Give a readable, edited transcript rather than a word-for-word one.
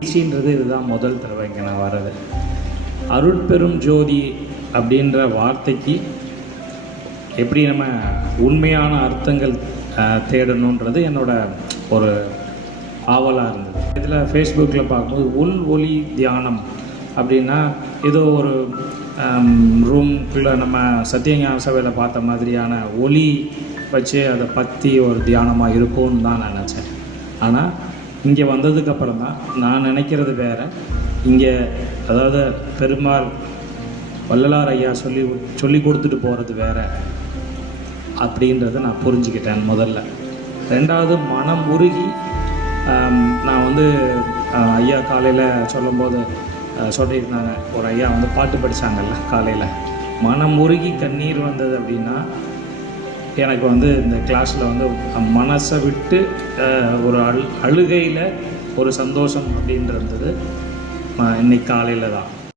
நிகழ்ச்சின்றது இதுதான் முதல் தடவை இங்கே நான் வர்றது. அருட்பெரும் ஜோதி அப்படின்ற வார்த்தைக்கு எப்படி நம்ம உண்மையான அர்த்தங்கள் தேடணுன்றது என்னோட ஒரு ஆவலாக இருந்தது. இதில் ஃபேஸ்புக்கில் பார்க்கும்போது உள் ஒளி தியானம் அப்படின்னா ஏதோ ஒரு ரூம்குள்ளே நம்ம சத்தியஞான சபையில் பார்த்த மாதிரியான ஒளி வச்சு அதை பற்றி ஒரு தியானமாக இருக்கும்னு தான் நான் நினச்சேன். ஆனால் இங்கே வந்ததுக்கப்புறம் தான் நான் நினைக்கிறது வேறு. இங்கே அதாவது பெருமாள் வள்ளலார் ஐயா சொல்லி கொடுத்துட்டு போகிறது வேறு அப்படின்றத நான் புரிஞ்சுக்கிட்டேன் முதல்ல. ரெண்டாவது, மனம் உருகி நான் ஐயா காலையில் சொல்லும்போது சொல்லியிருந்தாங்க, ஒரு ஐயா பாட்டு படித்தாங்கல்ல காலையில், மனம் உருகி கண்ணீர் வந்தது அப்படின்னா எனக்கு இந்த கிளாஸில் மனசை விட்டு ஒரு அழுகையில் ஒரு சந்தோஷம் அப்படின்றது இன்னைக்கு காலையில் தான்.